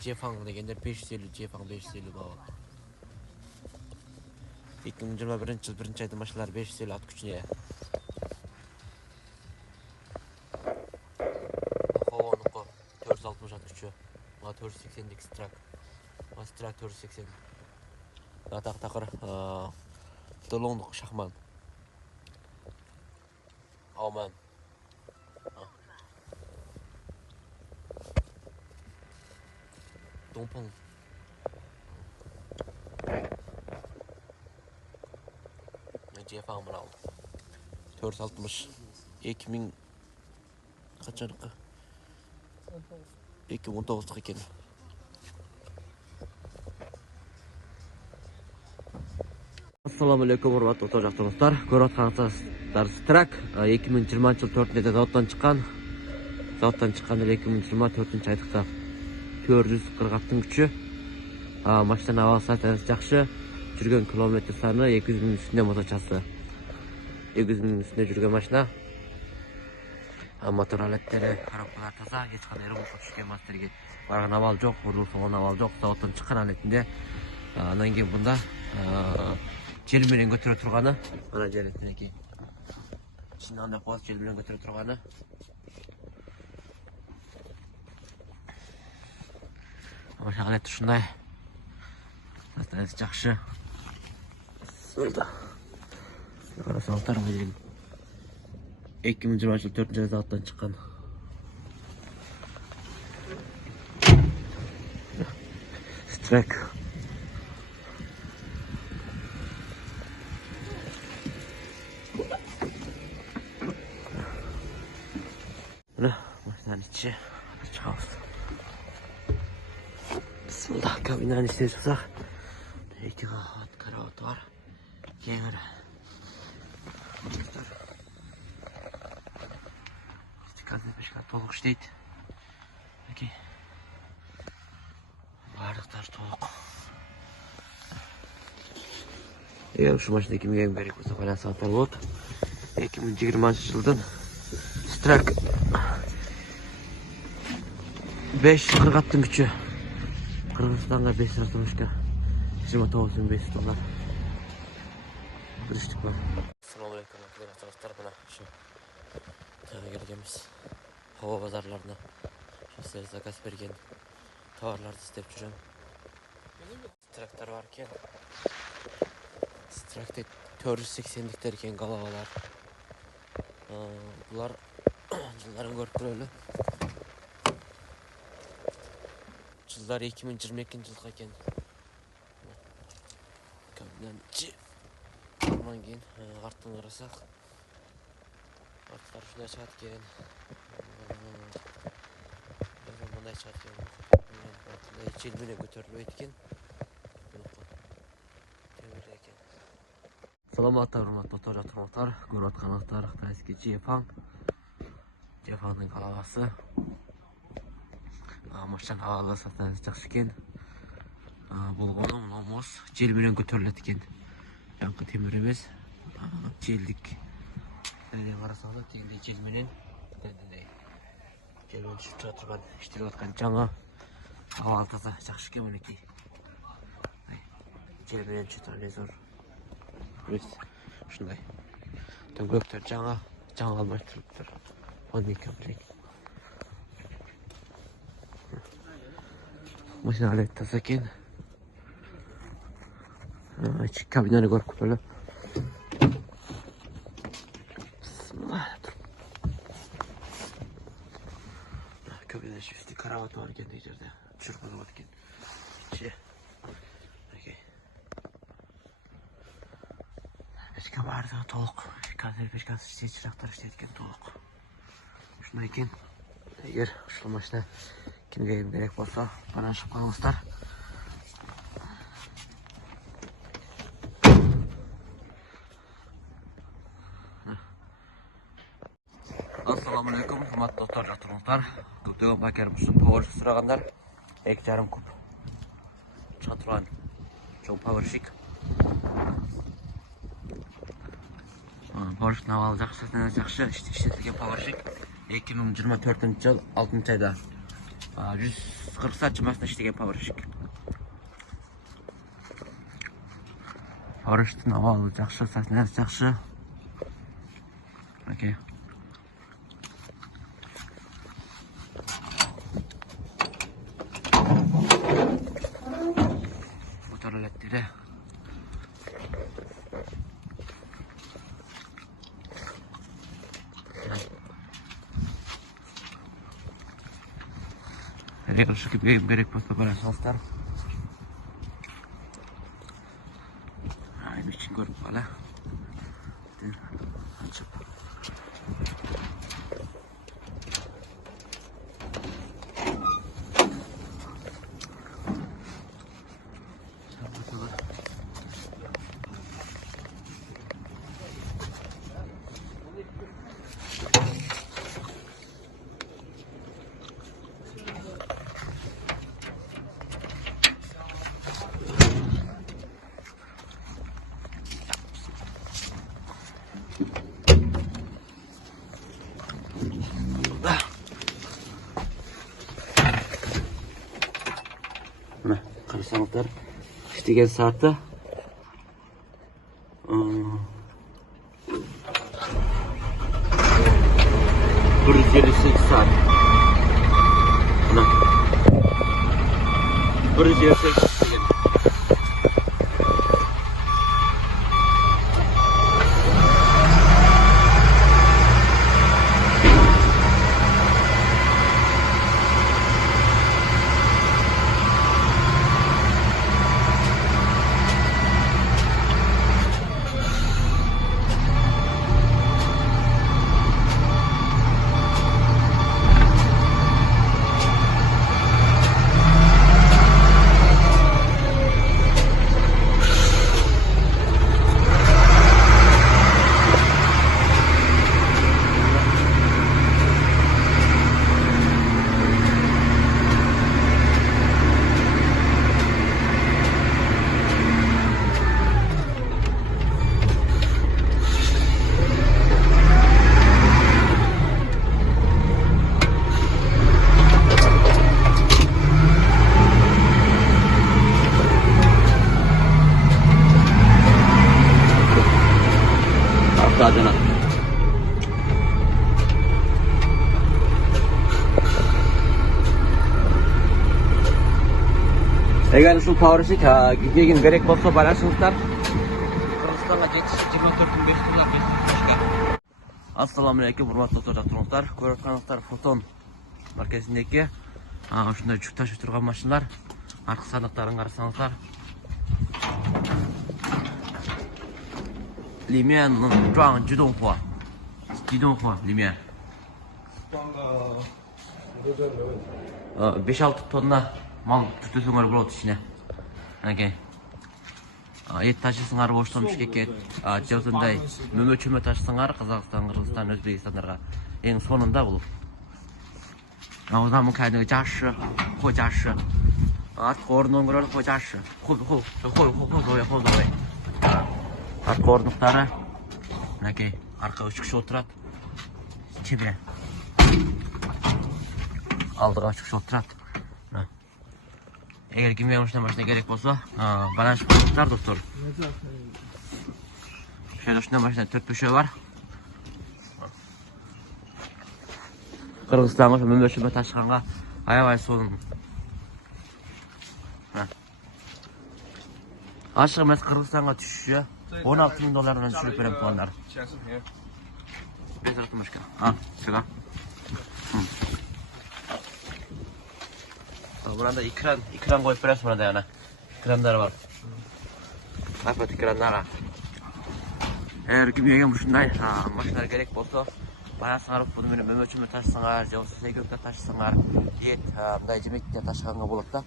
Jefang degender 550, Jefang 550 baba. 2021 yıl 1 ayda maşinalар 550 at gücüne. Havonuqo 460 at gücü. 480'lik Strak. Strak 480. Ataq taqır Dolonluq Şahman. Aman. Dompong. Jefang mı aldı? 460. 2000 kaçanıqı? 2019'luq eкен. Assalamu alaikum hormatly dostlar. Көріп жатсаңыздар Strak 2020 жыл 4-нде заводтан шыққан. Заводтан шыққан 2024 айдықта 440 аттың күші. Машинаның авал саты жақсы. Жүрген километр саны 200 000 үстінде моточасы. 200 000 үстінде жүрген машина. Мотор алеттері, коробкалар таза, ешқандай ремонтқа түскен мастерге барған авал жоқ, ұрылған авал жоқ. Заводтан шыққан алетінде. Анан кейін бұнда желменен көтере тұрғаны. Ана жерінде ки. Ішінде андай қоғыз желменен көтере тұрғаны. Машина алеті шындай. Настроение жақсы. Сылда. Қарасаңыздар деген 2020 жыл 4-нде заводтан шыққан. Strak. Мына машинаның іші шығамыз. Bismillah, кабинаның ішіне шықсақ. 2 қабат карауаты бар. Кеңірі. Стеканды-пешка толық іштейді. Барлықтар толық. Егер ұшы машина 2000 керек болса байланысыңыздар болады. 2020 жылдың Strak 540 аттың күші. Қырғызстанға 500 аттың 29.500 доллар. Біріштік бар. Ассаламу алейкум, достар, мына шу келгенбіз. Хава базарларына сіздер заказ берген товарларды істеп жүрем. Страктар бар екен. Стракте 480-ліктер екен головалар. Бұлар жылдарын көріп көрелі. Жылдар 2022 жылға екен. Кабинан іші. Ondan кейін арттан қарасақ. Арттар шынай шығады екен. Бұндай шығады екен. Желменен көтеріліп еткен. Саламатта құрметті достар, көріп жатқаныңыздар Қытайский Jefang. Jefangның қалағасы. Машинаның авалы сатынан жақсы екен. Бұл оның мұз желменен көтеріледі екен. Жаңқы темір емес, желдік. Дәлден қарасаңыздар, тегінде желменен түсіп жатырған, іштеліп жатқан жаңа авал таза жақсы екен мінекей. Желменен түсіп зор. Шындай. Дөңгелектер жаңа алмай тұрып тұр. 12 білек. Машина алет таза екен. Кабинаны көріп көтелі. Кабинаны шефте караваты бар екен дей жерде. Жүргізіп бар екен. Пешка барды толық. Қазір пешкасы істейді, шырақтар істейді екен толық. Шынай екен. Егер ұшыл машина кімге керек болса, бана шығып қалыңыздар. Ассаламу алейкум, құрметті достар, жақтырыңыздар. Көптеген бакер мұшын пауэршік сұрағандар. 2,5 куб. Жатырған жоң пауэршік. Пауэршіктің авалы жақсы, жақсы, іштетілген пауэршік. 2024 жыл 6 айда 140 саат жұмасына іштеген пауэршик. Пауэршиктің ауалы жақшы, сақнасы жақшы. Окей. Мотор электері. Егер шықып керек болса барасыңыздар. Үшін көріп қала. Açıp. Mine qarasаңыздар, іштеген сааты 158 saat. Mine 158 işlegen. Adına. Eğer şu powershik gidegin gerek bolsa barasыңыздар. Kırgızстанға жетіш 24.500 Assalamu alaikum, урматтуу жактырыңыздар. Көрүп жатканыңыздар Фотон маркасындагы ушундай жүк ташып турган машиналар. Аркы сандыктарын карасаңыздар.里面能装机动货，里面。装个5-6 tonna mal түтөсөңөр болот ичине. Анакей. Эт ташысыңар оштон Бишкекке, жосундай мөмө-чөмө ташысыңар Казакстан, Кыргызстан, Өзбекстандарга. Эң сонунда бул. Ал замын кайдыгы жашы, хо жашы. Артқы орнун көрөр хо жашы. Хо. Артқы орнуктары. Анакей, арка 3 киши отурат. Чебе. Алдыга 3 киши отурат. Эгер кимге ушундай машина керек болсо, байланышып коюңуздар, достор. Ошол ушундай машина 4 бөшөө бар. Кыргызстанга ошо мөмө-чөмө ташыганга аябай сонун. Ашык эмес Кыргызстанга түшүшү $16.000 düşürüp берем тугандар. Без отмашка. Сюда. Burada ekran koyup бересиң burada yana. Ekranlar var. Kapat ekranlara. Eğer kimге ушундай машина керек болсо, баясыңар буну менен мөмө-чөмө ташысаңар, же болбосо сейкөктө ташысаңар, эт, мындай жемектер ташыганга болот да.